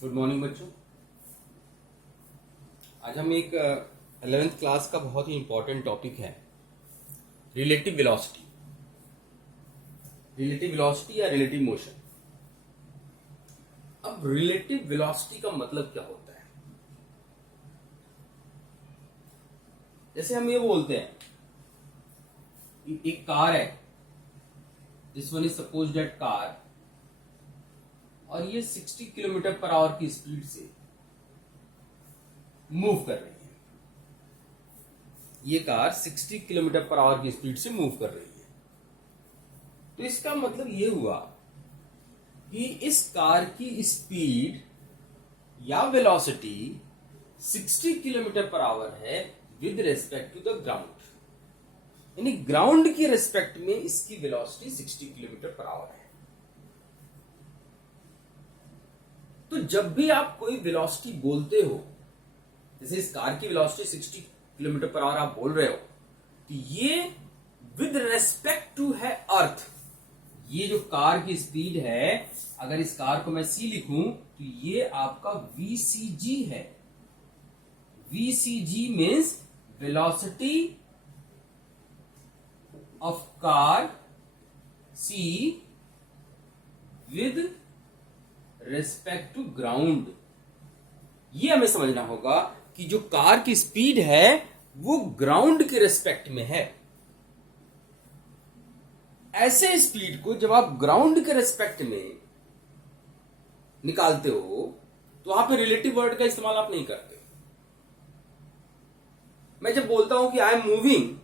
Good morning बच्चों। आज हम एक 11th क्लास का बहुत ही इंपॉर्टेंट टॉपिक है रिलेटिव वेलोसिटी। रिलेटिव वेलोसिटी या रिलेटिव मोशन। अब रिलेटिव वेलोसिटी का मतलब क्या होता है? जैसे हम ये बोलते हैं कि एक कार है, this one is suppose that car, और ये 60 किलोमीटर पर आवर की स्पीड से मूव कर रही है। ये कार 60 किलोमीटर पर आवर की स्पीड से मूव कर रही है। तो इसका मतलब ये हुआ कि इस कार की स्पीड या वेलोसिटी 60 किलोमीटर पर आवर है with respect to the ground. यानी ग्राउंड की रेस्पेक्ट में इसकी वेलोसिटी 60 किलोमीटर पर आवर है। तो जब भी आप कोई वेलोसिटी बोलते हो, जैसे इस कार की वेलोसिटी 60 किलोमीटर पर आवर आप बोल रहे हो, तो ये विद रेस्पेक्ट टू है अर्थ। ये जो कार की स्पीड है, अगर इस कार को मैं c लिखूं तो ये आपका vcg है। vcg means velocity of car c with respect to ground. ये हमें समझना होगा कि जो कार की स्पीड है वो ग्राउंड के रेस्पेक्ट में है। ऐसे स्पीड को जब आप ग्राउंड के रेस्पेक्ट में निकालते हो तो वहां पे रिलेटिव वर्ड का इस्तेमाल आप नहीं करते। मैं जब बोलता हूं कि आई एम मूविंग,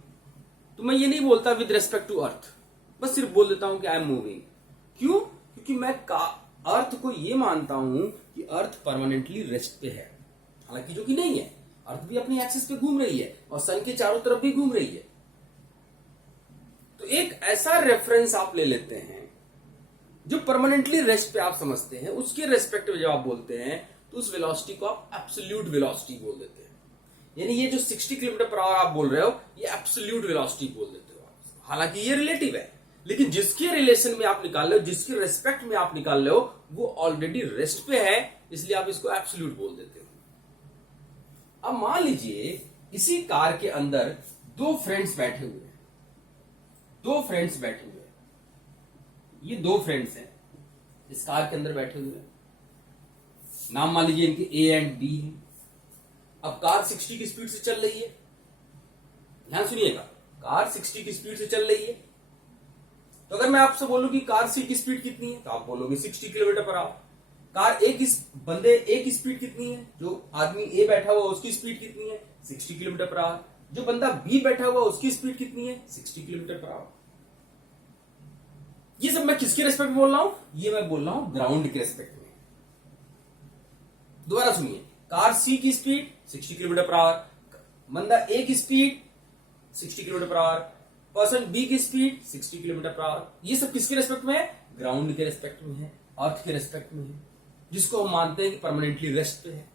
तो मैं ये नहीं बोलता विद रेस्पेक्ट टू अर्थ, बस सिर्फ बोल देता हूं कि आई एम मूविंग। क्यों? क्योंकि मैं अर्थ को ये मानता हूं कि अर्थ परमानेंटली रेस्ट पे है, हालांकि जो कि नहीं है। अर्थ भी अपनी एक्सिस पे घूम रही है और सन के चारों तरफ भी घूम रही है। तो एक ऐसा रेफरेंस आप ले लेते हैं जो परमानेंटली रेस्ट पे आप समझते हैं, उसके रेस्पेक्ट में जब आप बोलते हैं तो उस वेलोसिटी को आप एब्सोल्यूट वेलोसिटी बोल देते हैं। यानी ये जो 60 किलोमीटर पर आवर आप बोल रहे हो, ये एब्सोल्यूट वेलोसिटी बोल देते हो। हालांकि ये रिलेटिव है, लेकिन जिसके रिलेशन में आप निकाल रहे हो, जिसके रेस्पेक्ट में आप निकाल रहे हो, वो ऑलरेडी रेस्ट पे है, इसलिए आप इसको एब्सोल्यूट बोल देते हो। अब मान लीजिए इसी कार के अंदर दो फ्रेंड्स बैठे हुए हैं। ये दो फ्रेंड्स हैं, इस कार के अंदर बैठे हुए हैं। नाम मान लीजिए इनके ए एंड बी है। अब कार 60 की स्पीड से चल रही है। ध्यान सुनिएगा, कार 60 की स्पीड से चल रही है। तो अगर मैं आपसे बोलूं कि कार सी की स्पीड कितनी है, तो आप बोलोगे 60 किलोमीटर पर आवर। कार बंदे ए की स्पीड कितनी है, जो आदमी ए बैठा हुआ उसकी स्पीड कितनी है, 60 किलोमीटर पर आवर। जो बंदा बी बैठा हुआ उसकी स्पीड कितनी है, 60 किलोमीटर पर आवर। ये सब मैं किसके रेस्पेक्ट में बोल रहा हूं? ये मैं बोल रहा हूं ग्राउंड के रेस्पेक्ट में। दोबारा सुनिए, कार सी की स्पीड 60 किलोमीटर पर आवर, बंदा ए की speed 60 kilometre per hour, person B की स्पीड 60 किलोमीटर पर आवर। ये सब किसके रेस्पेक्ट में है? ग्राउंड के रेस्पेक्ट में है, अर्थ के रेस्पेक्ट में है, जिसको हम मानते हैं कि परमानेंटली रेस्ट पे है।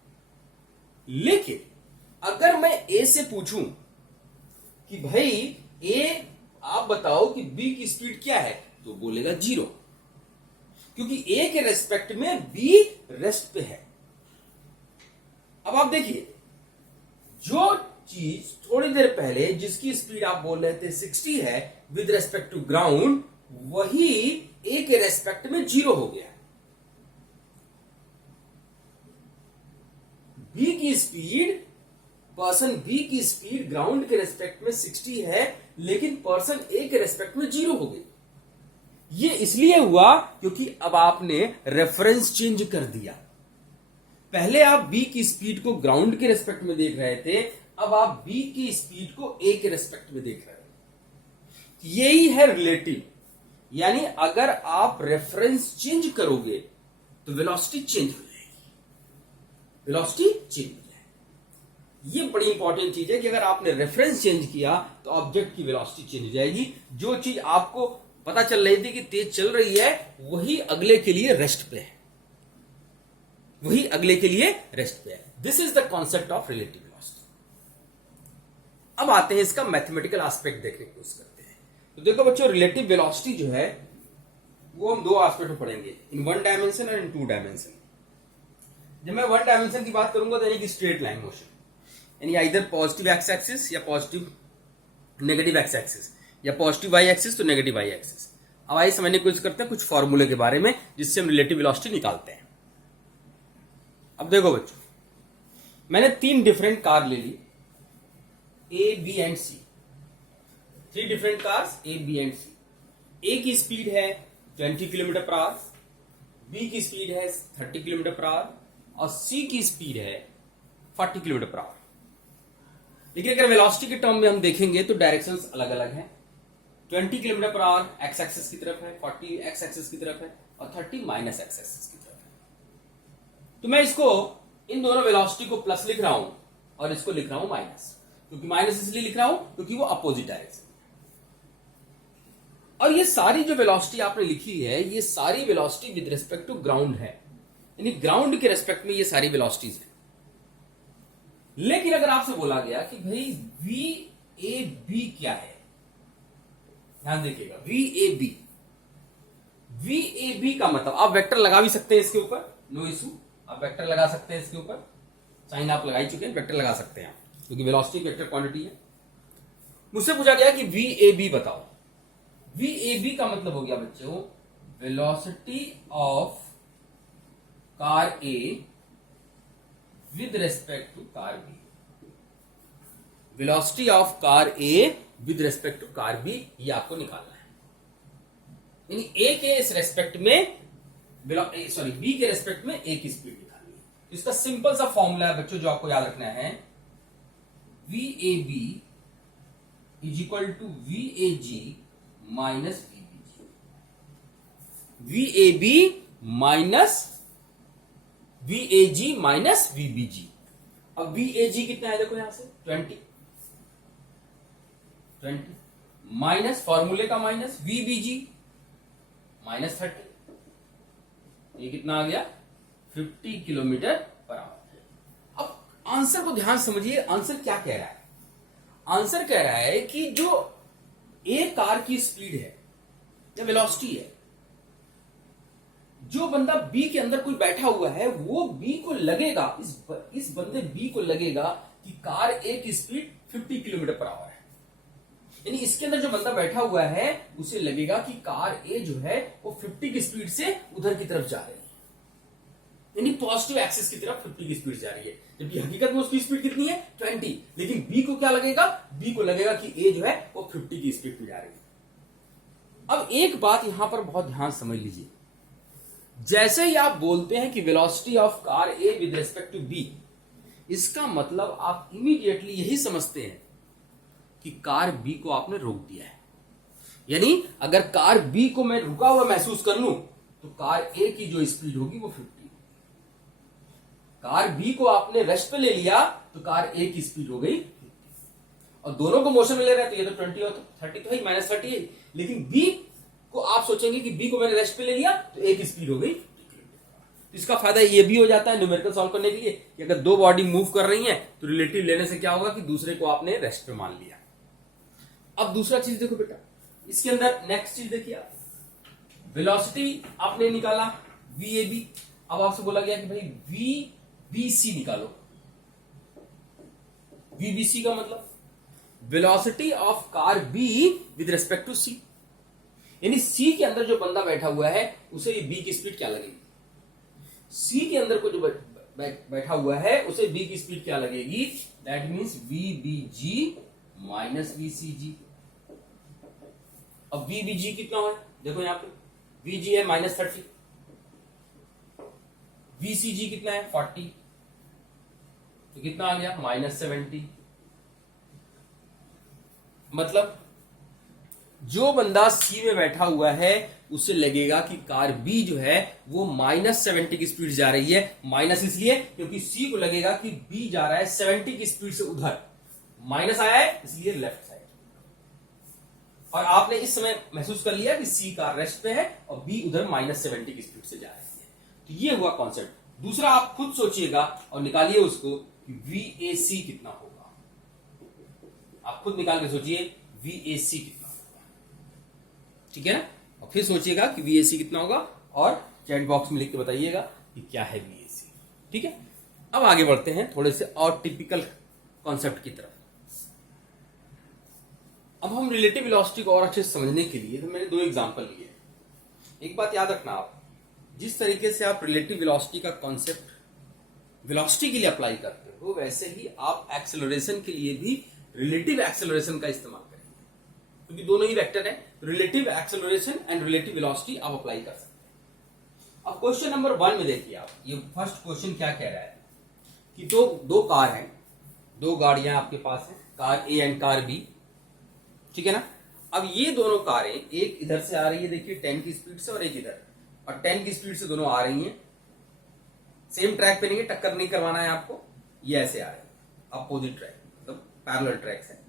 लेकिन अगर मैं ए से पूछूं कि भाई ए आप बताओ कि बी की स्पीड क्या है, तो बोलेगा 0, क्योंकि ए के रेस्पेक्ट में बी रेस्ट पे है। अब आप देखिए, जो चीज थोड़ी देर पहले जिसकी स्पीड आप बोल रहे थे 60 है विद रेस्पेक्ट टू ग्राउंड, वही ए के रेस्पेक्ट में 0 हो गया। बी की स्पीड, पर्सन बी की स्पीड ग्राउंड के रेस्पेक्ट में 60 है, लेकिन पर्सन ए के रेस्पेक्ट में 0 हो गई। ये इसलिए हुआ क्योंकि अब आपने रेफरेंस चेंज कर दिया। पहले आप बी की स्पीड को ग्राउंड के रेस्पेक्ट में देख रहे थे, अब आप बी की स्पीड को ए के रेस्पेक्ट में देख रहे हो। यही है रिलेटिव। यानी अगर आप रेफरेंस चेंज करोगे तो वेलोसिटी चेंज हो जाएगी। वेलोसिटी चेंज हो जाएगी। ये बड़ी इंपॉर्टेंट चीज है कि अगर आपने रेफरेंस चेंज किया तो ऑब्जेक्ट की वेलोसिटी चेंज हो जाएगी। जो चीज आपको पता चल रही थी कि तेज चल रही है, वही अगले के लिए रेस्ट पे है, वही अगले के लिए रेस्ट पे है। This is the concept of relative velocity. अब आते हैं इसका मैथमेटिकल एस्पेक्ट देखने की कोशिश करते हैं। तो देखो बच्चों, रिलेटिव वेलोसिटी जो है वो हम दो एस्पेक्ट में पढ़ेंगे, इन 1 डायमेंशन और इन 2 डायमेंशन। जब मैं वन डायमेंशन की बात करूंगा तो यानी कि स्ट्रेट लाइन मोशन, यानी आइदर पॉजिटिव एक्स एक्सिस या पॉजिटिव नेगेटिव एक्स एक्सिस, या पॉजिटिव वाई एक्सिस तो नेगेटिव वाई एक्सिस। अब आइए समझने की कोशिश करते हैं कुछ फॉर्मूले के बारे में जिससे हम रिलेटिव वेलोसिटी निकालते हैं। अब देखो बच्चों, मैंने 3 डिफरेंट कार ले ली, A B and C, 3 different cars A B and C. A की स्पीड है 20 किलोमीटर पर आवर, बी की स्पीड है 30 किलोमीटर पर आवर और सी की स्पीड है 40 किलोमीटर पर आवर। लेकिन अगर वेलोसिटी के टर्म में हम देखेंगे तो डायरेक्शंस अलग अलग हैं। 20 kilometre per our x axis की तरफ है, 40 एक्स एक्सिस की तरफ है और 30 माइनस एक्स एक्सिस की तरफ है। तो मैं इसको इन दोनों वेलोसिटी को प्लस लिख रहा हूं और इसको लिख रहा हूं माइनस, क्योंकि माइनस इसलिए लिख रहा हूं क्योंकि वो अपोजिट डायरेक्शन। और ये सारी जो वेलोसिटी आपने लिखी है, ये सारी velocity with respect to ground है, यानी ग्राउंड के रेस्पेक्ट में ये सारी वेलोसिटीज है। लेकिन अगर आपसे बोला गया कि भाई वी ए बी क्या है, ध्यान देखिएगा, V A B, V A B का मतलब आप वेक्टर लगा भी सकते हैं इसके ऊपर, नो इशू, आप वेक्टर लगा सकते हैं इसके ऊपर, साइन आप लगा ही चुके हैं, वेक्टर लगा सकते हैं क्योंकि वेलोसिटी वेक्टर क्वांटिटी है। मुझसे पूछा गया कि वी ए बी बताओ। वी ए बी का मतलब हो गया बच्चों velocity of car A with respect to car B, velocity of car A with respect to car B, ये आपको निकालना है। यानी ए के इस रेस्पेक्ट में बी के रेस्पेक्ट में ए की स्पीड निकालनी है। इसका सिंपल सा फॉर्मूला है बच्चों जो आपको याद रखना है, V A B is equal to V A G minus V B G, V A B minus V A G minus V B G. अब वी ए जी कितना है देखो यहां से 20 माइनस फॉर्मूले का minus V B G minus 30, ये कितना आ गया 50 किलोमीटर पर आवर। अब आंसर को ध्यान समझिए, आंसर क्या कह रहा है? आंसर कह रहा है कि जो ए कार की स्पीड है या वेलोसिटी है, जो बंदा बी के अंदर कोई बैठा हुआ है वो बी को लगेगा, इस बंदे बी को लगेगा कि कार ए की स्पीड 50 किलोमीटर पर आवर है। यानी इसके अंदर जो बंदा बैठा हुआ है उसे लगेगा कि कार ए जो है वो 50 की स्पीड से उधर की तरफ जा रही है, यानी पॉजिटिव एक्सिस की तरफ 50 की स्पीड जा रही है, जबकि हकीकत में उसकी स्पीड कितनी है 20। लेकिन बी को क्या लगेगा? बी को लगेगा कि ए जो है वो 50 की स्पीड पे जा रही है। अब एक बात यहां पर बहुत ध्यान समझ लीजिए, जैसे ही आप बोलते हैं कि velocity of car A with respect to B, इसका मतलब आप इमीडिएटली यही समझते हैं कि कार बी को आपने रोक दिया है। यानी अगर कार बी को मैं रुका हुआ महसूस कर लूं तो कार ए की जो स्पीड होगी वो 50। कार बी को आपने रेस्ट पे ले लिया तो कार ए की स्पीड हो गई 50। और दोनों को मोशन में ले रहे हैं तो ये तो 20 और 30 तो है, माइनस 30 है। लेकिन बी को आप सोचेंगे कि बी को मैंने रेस्ट पे ले लिया तो ए की स्पीड हो गई 50 किलोमीटर। इसका फायदा ये भी हो जाता है न्यूमेरिकल सॉल्व करने के लिए कि अगर दो बॉडी मूव कर रही हैं तो रिलेटिव लेने से क्या होगा कि दूसरे को आपने रेस्ट पे मान लिया। अब दूसरा चीज देखो बेटा, इसके अंदर नेक्स्ट चीज देखिए आप, वेलोसिटी आपने निकाला वी ए बी। अब आपसे बोला गया कि भाई वी बी सी निकालो। वी बी सी का मतलब velocity of car B with respect to C, यानी सी के अंदर जो बंदा बैठा हुआ है उसे बी की स्पीड क्या लगेगी? सी के अंदर को जो बैठा हुआ है उसे बी की स्पीड क्या लगेगी? That means V B G minus V C G. अब वी बी जी कितना है देखो यहां पे, वी जी है माइनस 30, वी सी जी कितना है 40, तो कितना आ गया माइनस 70। मतलब जो बंदा सी में बैठा हुआ है उसे लगेगा कि कार बी जो है वो माइनस 70 की स्पीड जा रही है। माइनस इसलिए क्योंकि सी को लगेगा कि बी जा रहा है 70 की स्पीड से उधर, माइनस आया है इसलिए लेफ्ट साइड। और आपने इस समय महसूस कर लिया कि सी कार रेस्ट पे है और बी उधर माइनस 70 की स्पीड से जा रही है। तो ये हुआ कॉन्सेप्ट। दूसरा आप खुद सोचिएगा और निकालिए उसको कि वी ए सी कितना होगा। आप खुद निकाल के सोचिए वी ए सी कितना होगा, ठीक है ना? और फिर सोचिएगा कि वी ए सी कितना होगा और चैट बॉक्स में लिख के बताइएगा कि क्या है वी ए सी। ठीक है, अब आगे बढ़ते हैं थोड़े से और टिपिकल कॉन्सेप्ट की तरफ। अब हम रिलेटिव वेलोसिटी को और अच्छे से समझने के लिए तो मैंने दो एग्जांपल लिए। एक बात याद रखना, आप जिस तरीके से आप रिलेटिव वेलोसिटी का कॉन्सेप्ट वेलोसिटी के लिए अप्लाई करते हो, वैसे ही आप एक्सेलरेशन के लिए भी रिलेटिव एक्सेलरेशन का इस्तेमाल करेंगे, क्योंकि दोनों ही वेक्टर है। Relative acceleration and relative velocity आप अप्लाई कर सकते हैं। अब क्वेश्चन नंबर 1 में देखिए आप, ये फर्स्ट क्वेश्चन क्या कह रहा है कि दो कार हैं, दो गाड़ियां आपके पास है, car A and car B, ठीक है ना। अब ये दोनों कारें, एक इधर से आ रही है देखिए 10 की स्पीड से और एक इधर, और 10 की स्पीड से दोनों आ रही हैं, सेम ट्रैक पे नहीं है, टक्कर नहीं करवाना है आपको, ये ऐसे आ रही है अपोजिट ट्रैक, मतलब पैरेलल ट्रैक्स है।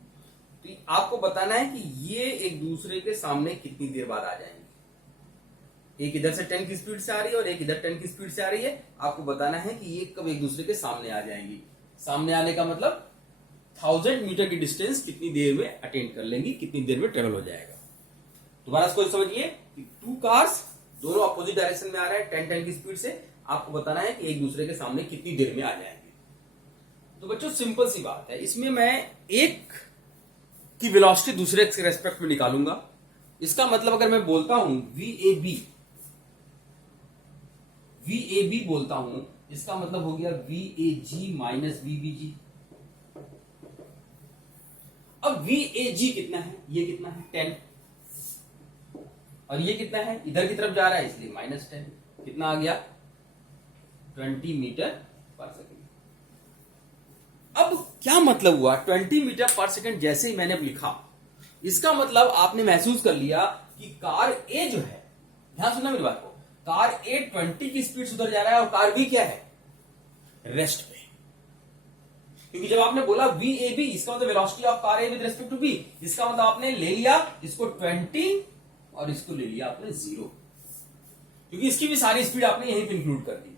तो आपको बताना है कि ये एक दूसरे के सामने कितनी देर बाद आ जाएंगे। एक इधर से 10 की स्पीड से आ रही है और एक इधर 10 की स्पीड से आ रही है। आपको बताना है कि ये कब एक दूसरे के सामने आ जाएंगी। सामने आने का मतलब 1000 मीटर की डिस्टेंस कितनी देर में अटेंड कर लेंगी, कितनी देर में ट्रेवल हो जाएगा। दोबारा इसको समझिए कि 2 कार्स दोनों अपोजिट डायरेक्शन में आ रहे हैं 10 की स्पीड से, आपको बताना है कि एक दूसरे के सामने कितनी देर में आ जाएंगे। तो बच्चों सिंपल सी बात है, इसमें मैं एक की वेलोसिटी दूसरे के रेस्पेक्ट में निकालूंगा। इसका मतलब अगर मैं बोलता हूं VAB बोलता हूं, इसका मतलब हो गया VAG माइनस VBG। अब VAG कितना है, ये कितना है 10, और ये कितना है इधर की तरफ जा रहा है इसलिए -10, कितना आ गया 20 मीटर पर सेकेंड। अब क्या मतलब हुआ 20 मीटर पर सेकेंड जैसे ही मैंने लिखा, इसका मतलब आपने महसूस कर लिया कि कार ए जो है, ध्यान सुनना मेरी बात को, कार ए 20 की स्पीड से उधर जा रहा है और कार बी क्या है रेस्ट पे। क्योंकि जब आपने बोला VAB, इसका मतलब velocity of car A with respect to B, इसका मतलब आपने ले लिया इसको 20 और इसको ले लिया आपने 0, क्योंकि इसकी भी सारी स्पीड आपने यहीं पे इंक्लूड कर दी,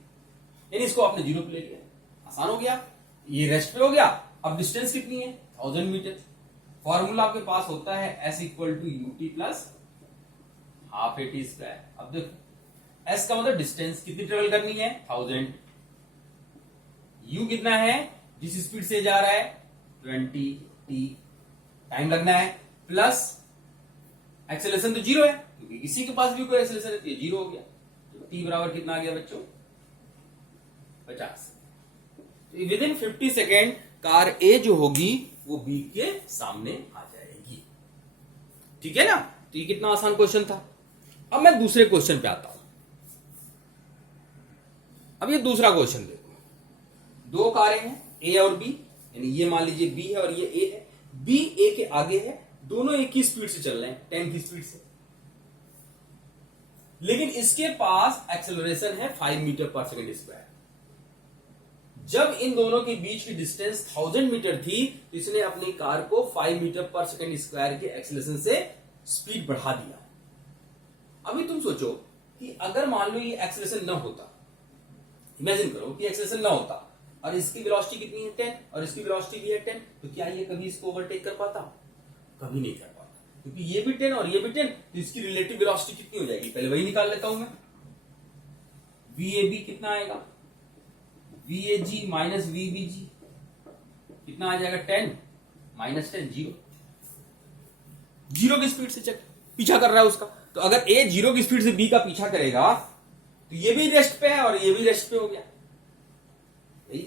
यानी इसको आपने 0 पे ले लिया। आसान हो गया, ये रेस्ट पे हो गया। अब डिस्टेंस कितनी है 1000 मीटर। फॉर्मूला आपके पास होता है S equal to UT plus half AT square. अब देखो S का मतलब डिस्टेंस कितनी ट्रेवल करनी है 1000, U कितना है जिस स्पीड से जा रहा है 20t, टाइम लगना है, प्लस एक्सेलरेशन तो 0 है क्योंकि किसी के पास भी कोई एक्सेलरेशन रहती है, 0 हो गया। तो t बराबर कितना आ गया बच्चों 50। तो विद इन 50 सेकेंड कार ए जो होगी वो बी के सामने आ जाएगी, ठीक है ना। तो ये कितना आसान क्वेश्चन था। अब मैं दूसरे क्वेश्चन पे आता हूं। अब ये दूसरा क्वेश्चन देखो, दो कारें हैं ए और बी, यानी ये मान लीजिए बी है और ये ए है। बी ए के आगे है, दोनों एक ही स्पीड से चल रहे हैं 10 की स्पीड से, लेकिन इसके पास एक्सेलरेशन है 5 मीटर पर सेकेंड स्क्वायर। जब इन दोनों के बीच की डिस्टेंस 1000 मीटर थी तो इसने अपनी कार को 5 मीटर पर सेकेंड स्क्वायर के एक्सेलरेशन से स्पीड बढ़ा दिया। अभी तुम सोचो कि अगर मान लो ये एक्सेलरेशन ना होता, इमेजिन करो कि एक्सेलरेशन ना होता और इसकी वेलोसिटी कितनी है 10 और इसकी वेलोसिटी भी है 10, तो क्या ये कभी इसको ओवरटेक कर पाता? कभी नहीं कर पाता, क्योंकि ये भी 10 और ये भी 10, तो इसकी रिलेटिव वेलोसिटी कितनी हो जाएगी, पहले वही निकाल लेता हूं मैं। VAB कितना आएगा, VAG माइनस VBG कितना आ जाएगा 10 माइनस 10 0 की स्पीड से पीछा कर रहा है उसका। तो अगर A 0 की स्पीड से B का पीछा करेगा तो ये भी रेस्ट पे है और ये भी रेस्ट पे हो गया।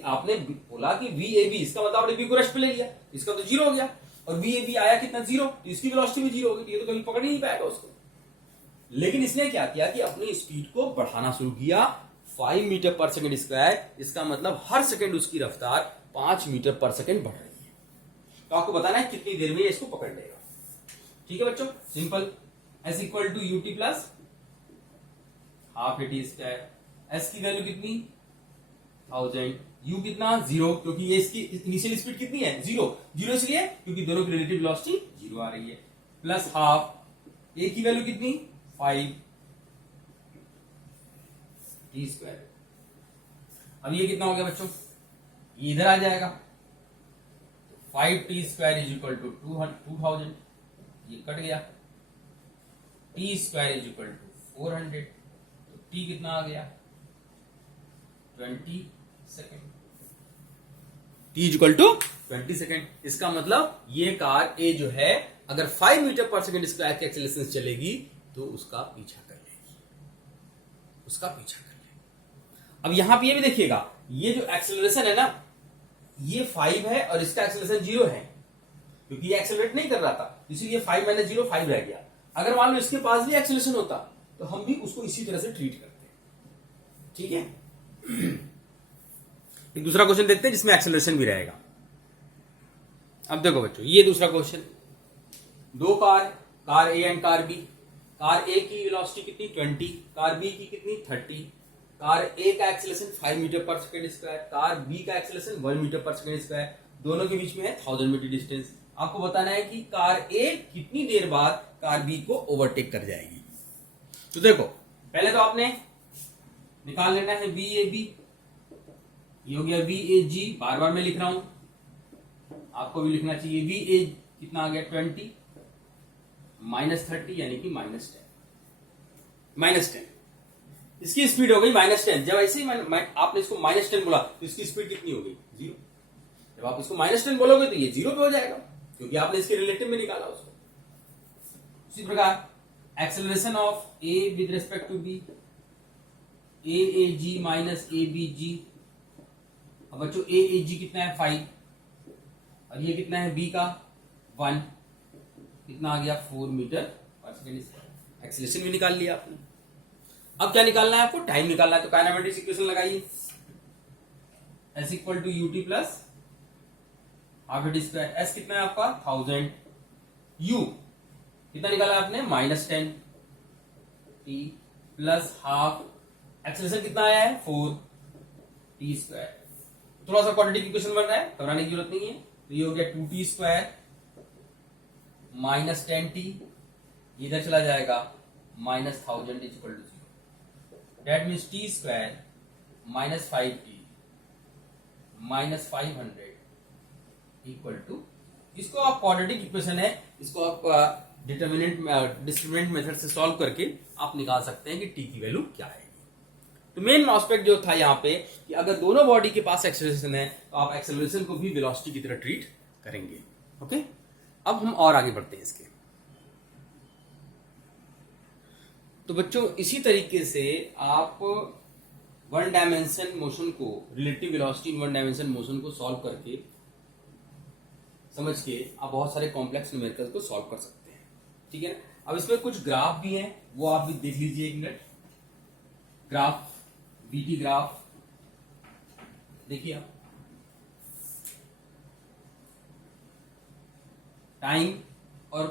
आपने बोला कि VAB, इसका मतलब आपने B को रेस्ट पे ले लिया, इसका तो 0 हो गया, और VAB आया कितना 0, तो इसकी वेलोसिटी भी 0 होगी, ये तो कभी पकड़ ही नहीं पाएगा उसको। लेकिन इसने क्या किया कि अपनी स्पीड को बढ़ाना शुरू किया 5 मीटर पर सेकेंड स्क्वायर। इसका मतलब हर सेकेंड उसकी रफ्तार 5 मीटर पर सेकेंड बढ़ रही है। तो आपको बताना है कितनी देर में इसको पकड़ लेगा। ठीक है बच्चों, simple. S equal to UT plus half AT square. S की वैल्यू कितनी 1000, U कितना 0, क्योंकि ये इसकी इनिशियल स्पीड कितनी है 0 इसलिए क्योंकि दोनों की रिलेटिव वेलोसिटी 0 आ रही है, प्लस हाफ A की वैल्यू कितनी 5 T स्क्वायर। अब ये कितना हो गया बच्चों, ये इधर आ जाएगा, 5T square is equal to 2000, ये कट गया, T square is equal to 400, तो T कितना आ गया 20 second, t equal to 20 second. इसका मतलब ये कार ए जो है अगर 5 मीटर पर सेकेंड स्क्वायर की एक्सेलरेशन से चलेगी तो उसका पीछा कर लेगी, उसका पीछा कर लेगी। अब यहां पे ये भी देखिएगा, ये जो एक्सेलरेशन है ना, ये 5 है और इसका एक्सेलरेशन 0 है, क्योंकि ये एक्सेलरेट नहीं कर रहा था, इसीलिए 5 माइनस 0 5 रह गया। अगर मान लो इसके पास भी एक्सेलरेशन होता तो हम भी उसको इसी तरह से ट्रीट करते। ठीक है, एक दूसरा क्वेश्चन देखते हैं जिसमें एक्सेलरेशन भी रहेगा। अब देखो बच्चों, ये दूसरा क्वेश्चन, दो car A and car B. Car A की वेलोसिटी कितनी 20, कार बी की कितनी 30। कार ए का एक्सेलरेशन 5 मीटर पर सेकेंड स्क्वायर, कार बी का एक्सेलरेशन 1 मीटर पर सेकेंड स्क्वायर, दोनों के बीच में है 1000 मीटर डिस्टेंस। आपको बताना है कि कार ए कितनी देर बाद कार बी को ओवरटेक कर जाएगी। तो देखो, पहले तो आपने निकाल लेना है बी ए बी, ये हो गया बी ए जी, बार बार मैं लिख रहा हूं, आपको भी लिखना चाहिए। बी ए कितना आ गया 20 माइनस 30 यानी कि माइनस 10। इसकी स्पीड हो गई -10। जब ऐसे ही आपने इसको -10 बोला तो इसकी स्पीड कितनी हो गई 0। जब आप इसको -10 बोलोगे तो ये 0 पे हो जाएगा, क्योंकि आपने इसके रिलेटिव में निकाला उसको। उसी प्रकार acceleration of A with respect to B, A G minus A B G. अब बच्चों ए जी कितना है 5 और ये कितना है बी का 1, कितना आ गया 4 मीटर पर सेकेंड। एक्सेलरेशन भी निकाल लिया आपने। अब क्या निकालना है आपको, टाइम निकालना है। तो काइनेमेटिक्स इक्वेशन लगाइए, s equal to UT plus half T square. S कितना है आपका 1000, u कितना निकाला आपने -10 t प्लस हाफ, एक्सेलरेशन कितना आया है 4 टी स्क्वायर। थोड़ा सा क्वाड्रेटिक इक्वेशन बन रहा है, घबराने की जरूरत नहीं है। तो ये हो गया 2t स्क्वायर -10t, इधर चला जाएगा -1000 equal to 0। That means t square -5t -500 equal to, इसको आप क्वाड्रेटिक इक्वेशन है, इसको आप डिस्क्रिमिनेंट मेथड से सॉल्व करके आप निकाल सकते हैं कि t की वैल्यू क्या है। तो मेन एस्पेक्ट जो था यहाँ पे कि अगर दोनों बॉडी के पास एक्सेलरेशन है तो आप एक्सेलरेशन को भी वेलोसिटी की तरह ट्रीट करेंगे। ओके, अब हम और आगे बढ़ते हैं इसके। तो बच्चों इसी तरीके से आप वन डायमेंशन मोशन को, relative velocity in one dimension motion को सॉल्व करके, समझ के आप बहुत सारे कॉम्प्लेक्स न्यूमेरिकल को सॉल्व कर सकते हैं। ठीक है ना। अब इसमें कुछ ग्राफ भी हैं, वो आप भी देख लीजिए एक मिनट। ग्राफ, बीटी ग्राफ देखिए आप, टाइम और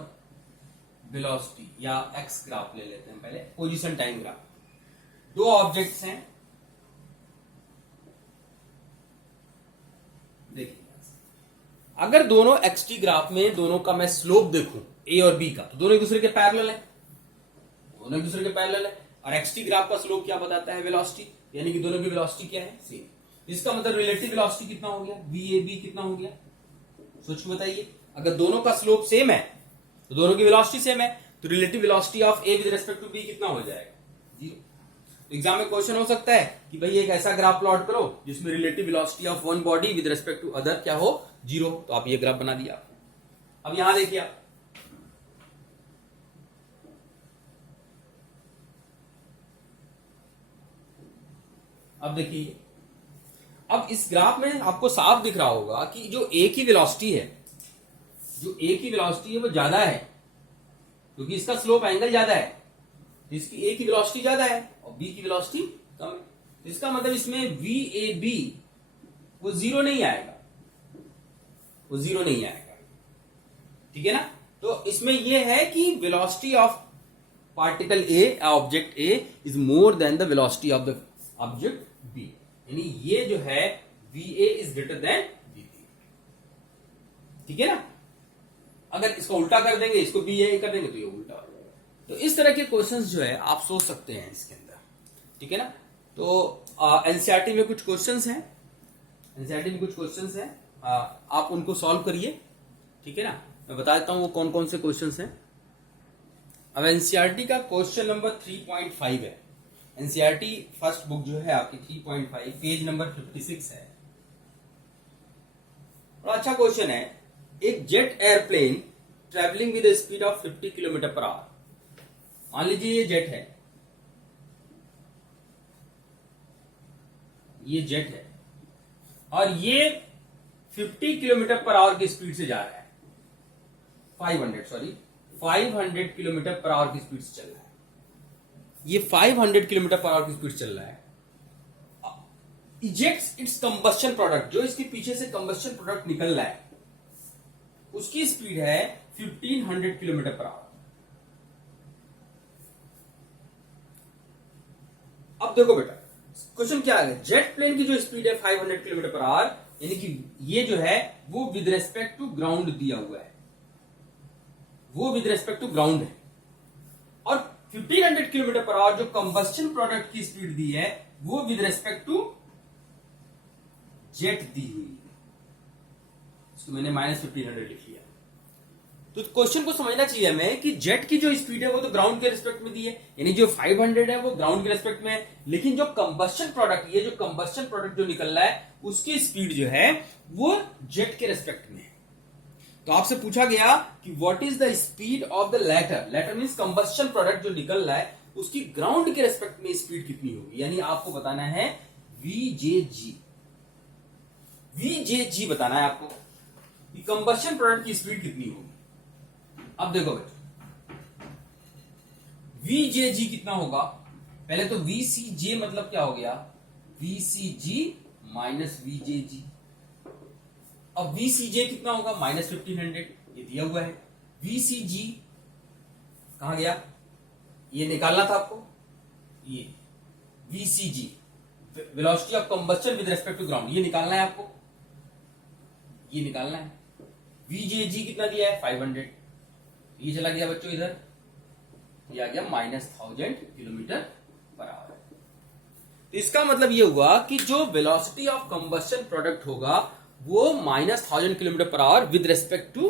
वेलोसिटी या एक्स ग्राफ ले लेते हैं पहले। पोजीशन टाइम ग्राफ, दो ऑब्जेक्ट्स हैं, देखिए अगर दोनों एक्सटी ग्राफ में दोनों का मैं स्लोप देखूं ए और बी का, तो दोनों एक दूसरे के पैरेलल है, दोनों एक दूसरे के पैरेलल है। और एक्सटी ग्राफ का स्लोप क्या बताता है, वेलोसिटी, यानी कि दोनों की वेलोसिटी क्या है सेम। इसका मतलब रिलेटिव वेलोसिटी कितना हो गया, बी ए बी कितना हो गया, सोच के बताइए। अगर दोनों का स्लोप सेम है तो दोनों की वेलोसिटी सेम है, तो relative velocity of A with respect to B कितना हो जाएगा 0। एग्जाम में क्वेश्चन हो सकता है कि भाई एक ऐसा ग्राफ प्लॉट करो जिसमें relative velocity of one body with respect to other क्या हो 0, तो आप ये ग्राफ बना दिया। अब यहां देखिए आप, अब देखिए, अब इस ग्राफ में आपको साफ दिख रहा होगा कि जो ए की वेलोसिटी है, जो ए की वेलोसिटी है वो ज्यादा है, क्योंकि इसका स्लोप एंगल ज्यादा है। इसकी ए की वेलोसिटी ज्यादा है और बी की वेलोसिटी कम है। इसका मतलब इसमें वी ए बी वो 0 नहीं आएगा, वो 0 नहीं आएगा। ठीक है ना। तो इसमें यह है कि velocity of particle A, object A is more than the velocity of the object B, यानी ये जो है VA is greater than VB। ठीक है ना। अगर इसको उल्टा कर देंगे, इसको BA कर देंगे तो ये उल्टा हो जाएगा। तो इस तरह के क्वेश्चंस जो है आप सोच सकते हैं इसके अंदर। ठीक है ना। तो एनसीईआरटी में कुछ क्वेश्चंस हैं, एनसीईआरटी में कुछ क्वेश्चंस हैं, आप उनको सॉल्व करिए। ठीक है ना। मैं बता देता हूं वो कौन कौन से क्वेश्चंस हैं। अब एनसीईआरटी का क्वेश्चन नंबर 3.5 है। एनसीईआरटी फर्स्ट बुक जो है आपकी 3.5 पेज नंबर 56 है। और अच्छा क्वेश्चन है, एक jet airplane travelling with speed of 50 kilometre per our. मान लीजिए ये जेट है, ये जेट है और ये 50 किलोमीटर पर आवर की स्पीड से जा रहा है, 500 किलोमीटर पर आवर की स्पीड से चल रहा है। ये 500 किलोमीटर पर आवर की स्पीड चल रहा है। इजेक्ट्स इट्स कंबस्शन प्रोडक्ट, जो इसके पीछे से कंबस्शन प्रोडक्ट निकल रहा है उसकी स्पीड है 1500 किलोमीटर पर आवर। अब देखो बेटा, क्वेश्चन क्या है, जेट प्लेन की जो स्पीड है 500 किलोमीटर पर आवर, यानी कि ये जो है वो विद रेस्पेक्ट टू ग्राउंड दिया हुआ है, वो विद रेस्पेक्ट टू ग्राउंड है। और 1500 किलोमीटर पर आवर जो कंबस्शन प्रोडक्ट की स्पीड दी है वो विद रेस्पेक्ट टू जेट दी हुई है, इसको मैंने -1500 लिख लिया। तो क्वेश्चन को समझना चाहिए हमें कि जेट की जो स्पीड है वो तो ग्राउंड के रिस्पेक्ट में दी है, यानी जो 500 है वो ग्राउंड के रिस्पेक्ट में है, लेकिन जो कंबस्शन प्रोडक्ट, ये जो कंबस्शन प्रोडक्ट जो निकल रहा है उसकी स्पीड जो है वो जेट के रिस्पेक्ट में है। तो आपसे पूछा गया कि what is the speed of the latter, latter means combustion product जो निकल रहा है उसकी ग्राउंड के रिस्पेक्ट में स्पीड कितनी होगी, यानी आपको बताना है वीजेजी, वीजेजी बताना है आपको कि कंबस्शन प्रोडक्ट की स्पीड कितनी होगी। अब देखो बेटा, वीजेजी कितना होगा, पहले तो वीसीजे मतलब क्या हो गया, वीसीजी माइनस वीजेजी। अब वीसीजे कितना होगा, -1500, ये दिया हुआ है। वीसीजी कहां गया, ये निकालना था आपको, ये VCG velocity of combustion with respect to ground, ये निकालना है आपको, ये निकालना है। वीजेजी कितना दिया है 500, ये चला गया बच्चों इधर, ये आ गया -1000 किलोमीटर पर आवर। तो इसका मतलब ये हुआ कि जो वेलोसिटी ऑफ कंबस्शन प्रोडक्ट होगा वो -1000 kilometre per hour with respect to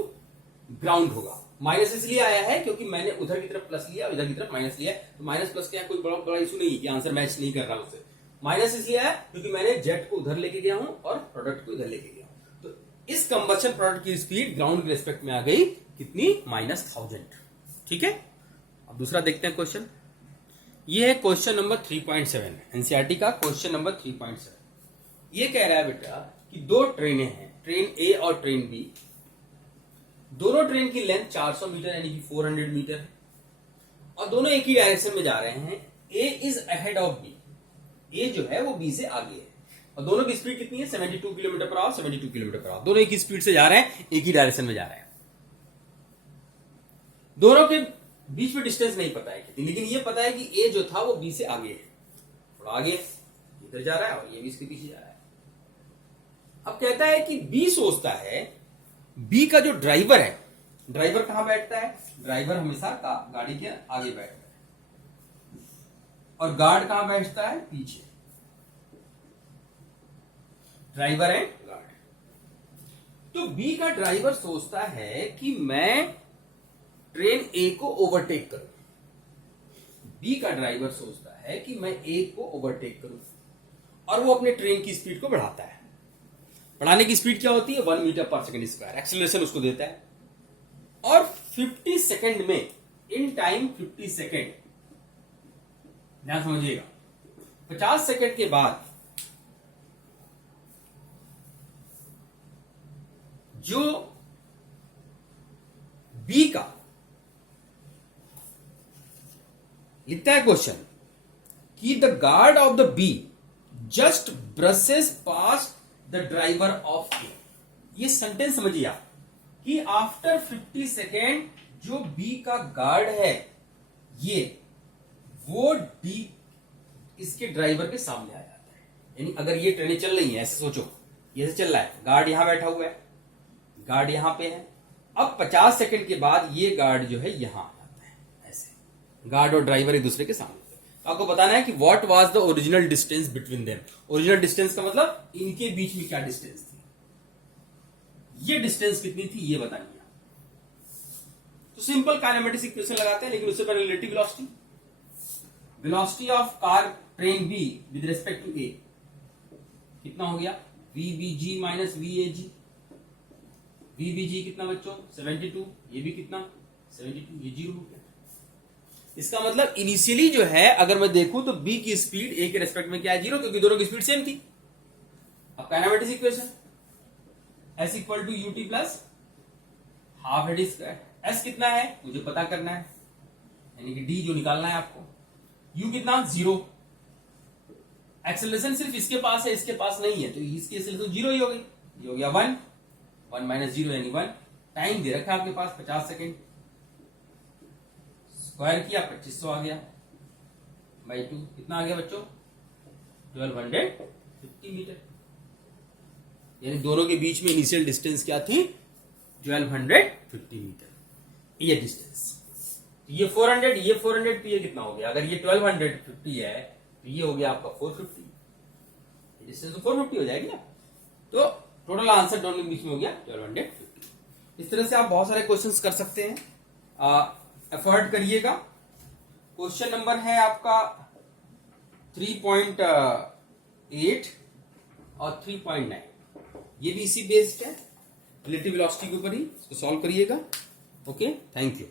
ground होगा। माइनस इसलिए आया है क्योंकि मैंने उधर की तरफ प्लस लिया, इधर की तरफ माइनस लिया, तो माइनस प्लस का कोई बड़ा इशू नहीं है कि आंसर मैच नहीं कर रहा उससे। माइनस इसलिए आया क्योंकि मैंने जेट को उधर लेके गया हूं और प्रोडक्ट को इधर लेके गया हूं, तो इस कंबस्शन प्रोडक्ट की स्पीड ग्राउंड के रेस्पेक्ट में आ गई कितनी, -1000। ठीक है, अब दूसरा देखते हैं क्वेश्चन। ये है क्वेश्चन नंबर 3.7, एनसीईआरटी का क्वेश्चन नंबर 3.7। ये कह रहा है बेटा कि दो ट्रेनें हैं, ट्रेन ए और ट्रेन बी, दोनों ट्रेन की लेंथ 400 मीटर यानी कि 400 मीटर है और दोनों एक ही डायरेक्शन में जा रहे हैं। ए इज अहेड ऑफ बी, ए जो है वो बी से आगे है और दोनों की स्पीड कितनी है 72 kilometre per our, 72 kilometre per our, दोनों एक ही स्पीड से जा रहे हैं, एक ही डायरेक्शन में जा रहे हैं। दोनों के बीच में डिस्टेंस नहीं पता है कितनी, लेकिन ये पता है कि ए जो था वो बी से आगे है, थोड़ा आगे इधर जा रहा है और ये भी इसके पीछे जा रहा है। अब कहता है कि बी सोचता है, बी का जो ड्राइवर है, ड्राइवर कहां बैठता है, ड्राइवर हमेशा गाड़ी के आगे बैठता है और गार्ड कहां बैठता है, पीछे। ड्राइवर है गार्ड। तो बी का ड्राइवर सोचता है कि मैं ट्रेन ए को ओवरटेक करूं, बी का ड्राइवर सोचता है कि मैं ए को ओवरटेक करूं और वो अपने ट्रेन की स्पीड को बढ़ाता है। बढ़ाने की स्पीड क्या होती है, 1 मीटर पर सेकंड स्क्वायर, एक्सीलरेशन उसको देता है और 50 सेकंड में, इन टाइम 50 सेकंड, ध्यान समझिएगा, 50 सेकंड के बाद जो बी का लिखता है क्वेश्चन कि the guard of the B just brushes pass the driver of A. ये सेंटेंस समझिए आप कि आफ्टर 50 सेकेंड जो बी का गार्ड है ये, वो डी इसके ड्राइवर के सामने आ जाता है। यानी अगर ये ट्रेनें चल रही हैं, ऐसे सोचो, ये चल रहा है, गार्ड यहां बैठा हुआ है, गार्ड यहां पे है, अब 50 सेकंड के बाद ये गार्ड जो है यहां आ जाता है, ऐसे गार्ड और ड्राइवर एक दूसरे के सामने। तो आपको बताना है कि what was the original distance between them. Original distance का मतलब इनके बीच में क्या डिस्टेंस थी, ये डिस्टेंस कितनी थी ये बतानी है। तो सिंपल काइनेमेटिक्स इक्वेशन लगाते हैं, लेकिन उससे पहले relative velocity. Velocity of car train B with respect to A कितना हो गया, वीबीजी माइनस वीएजी। वीबीजी कितना बच्चों 72, ये भी कितना 72, ये 0 हो गया। इसका मतलब इनिशियली जो है अगर मैं देखूं तो बी की स्पीड ए के रेस्पेक्ट में क्या है 0, क्योंकि दोनों की स्पीड सेम थी। अब kinematics equation S equal to UT plus half AT square. S कितना है मुझे पता करना है, यानी कि डी जो निकालना है आपको। यू कितना 0। एक्सेलरेशन सिर्फ इसके पास है, इसके पास नहीं है, तो इसकी एक्सेलरेशन 0 ही हो गई। ये हो गया 1 माइनस 0 यानी 1। टाइम दे रखा है आपके पास 50 सेकेंड, स्क्वायर किया 2500 आ गया बाई 2 कितना आ गया बच्चों 1250 मीटर। यानी दोनों के बीच में इनिशियल डिस्टेंस क्या थी 1250 मीटर, ये डिस्टेंस। ये 400 तो ये कितना हो गया, अगर ये 1250 है तो ये हो गया आपका 450, डिस्टेंस तो 450 हो जाएगी ना। तो टोटल आंसर दोनों के बीच में हो गया 1250। इस तरह से आप बहुत सारे क्वेश्चंस कर सकते हैं, एफर्ट करिएगा। क्वेश्चन नंबर है आपका 3.8 और 3.9, ये भी इसी बेस्ड है, रिलेटिव वेलोसिटी के ऊपर ही, इसको सॉल्व करिएगा। Okay, thank you.